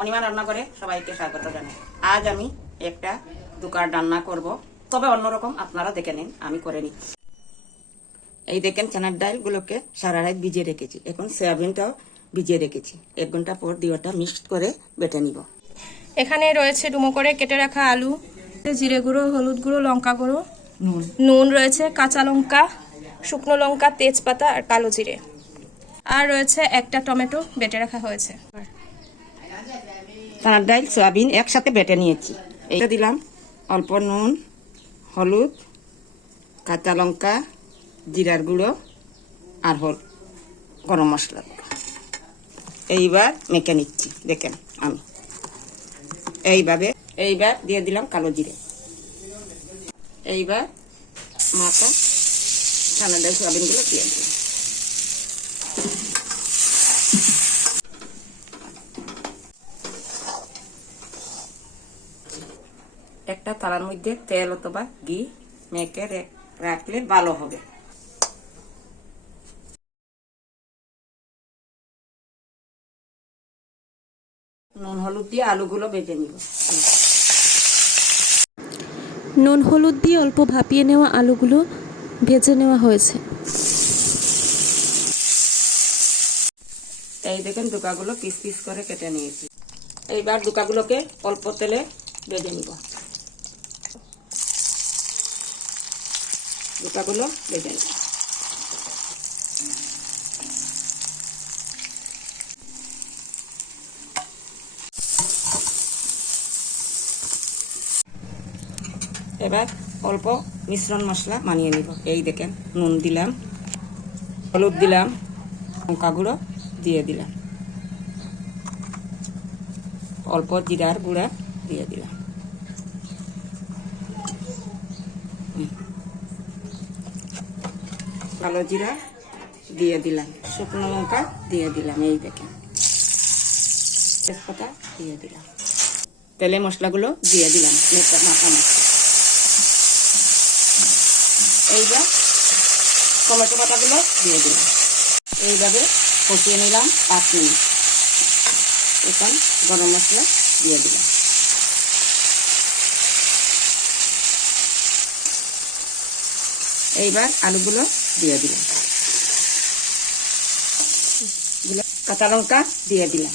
অনিমা রান্না করে সবাইকে স্বাগত জানাই। আজ আমি একটা দুকার রান্না করব, তবে অন্যরকম। আপনারা দেখে নিন, আমি করে নিচ্ছি। এই দেখেন, চানার ডালগুলোকে সারা রাত ভিজিয়ে রেখেছি। এখন সয়াবিনটাও ভিজিয়ে রেখেছি। 1 ঘন্টা পর দুটোটা মিক্সড করে বেটে নিব। এখানে রয়েছে ডুমো করে কেটে রাখা আলু, জিরে গুঁড়ো, হলুদ গুঁড়ো, লঙ্কা গুঁড়ো, নুন রয়েছে, কাঁচা লঙ্কা, শুকনো লঙ্কা, তেজপাতা আর কালো জিরে, আর রয়েছে একটা টমেটো বেটে রাখা হয়েছে। চানার ডাল সয়াবিন একসাথে বেটে নিয়েছি। এইটা দিলাম অল্প নুন, হলুদ, কাঁচা লঙ্কা, জিরার গুঁড়ো আর গরম মশলা। এইবার মেখে নিচ্ছি। দেখেন আমি এইবার দিয়ে দিলাম কালো জিরে। এইবার মাথা চানার ডাল সয়াবিনগুলো দিয়ে দিলাম। একটা থালার মধ্যে তেল অথবা ঘি মেখে রাখলে ভালো হবে। নুন হলুদ দিয়ে আলুগুলো ভেজে নিব। নুন হলুদ দিয়ে অল্প ভাপিয়ে নেওয়া আলুগুলো ভেজে নেওয়া হয়েছে। এই দেখেন, দুকাগুলো পিস পিস করে কেটে নিয়েছি। এইবার দুকাগুলোকে অল্প তেলে ভেজে নিব। দুকাগুলো ভেজে নিব। এবার অল্প মিশ্রণ মশলা মানিয়ে নিব। এই দেখেন, নুন দিলাম, হলুদ দিলাম, লঙ্কা গুঁড়ো দিয়ে দিলাম, অল্প জিরার গুঁড়া দিয়ে দিলাম, কালো জিরা দিয়ে দিলাম, শুকনো লঙ্কা দিয়ে দিলাম, এই দেখেন তেজপাতা দিয়ে দিলাম, তেলে মশলাগুলো দিয়ে দিলাম, মাখা মশলা। এইবার টমেটো পাতাগুলো দিয়ে দিলাম। এইভাবে কষিয়ে নিলাম 5 মিনিট। এখন গরম মশলা দিয়ে দিলাম। এইবার আলুগুলো দিয়ে দিলাম, কাঁচা লঙ্কা দিয়ে দিলাম।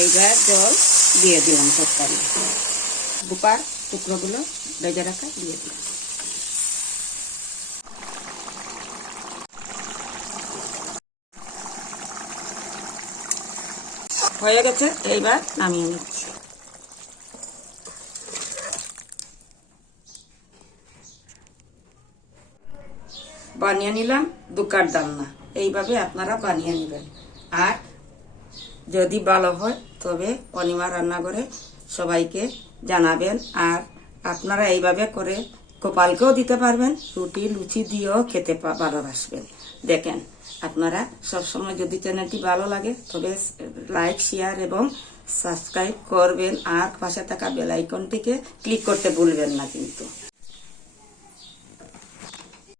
এইবার জল দিয়ে দিলাম। তরকারি দুপার টুকরোগুলো ভেজে রাখা দিয়ে দিলাম। হয়ে গেছে, এইবার নামিয়ে নিচ্ছি। বানিয়ে নিলাম দুকার ডালনা। এইভাবে আপনারা বানিয়ে নেবেন। আর যদি ভালো হয় তবে অনিমা রান্নাঘরে সবাইকে জানাবেন। আর আপনারা এইভাবে করে কপালকেও দিতে পারবেন, রুটি লুচি দিয়েও খেতে ভালোবাসবেন। দেখেন, আপনারা সবসময় যদি চ্যানেলটি ভালো লাগে তবে লাইক, শেয়ার এবং সাবস্ক্রাইব করবেন। আর পাশে থাকা বেল আইকনটিকে ক্লিক করতে ভুলবেন না কিন্তু।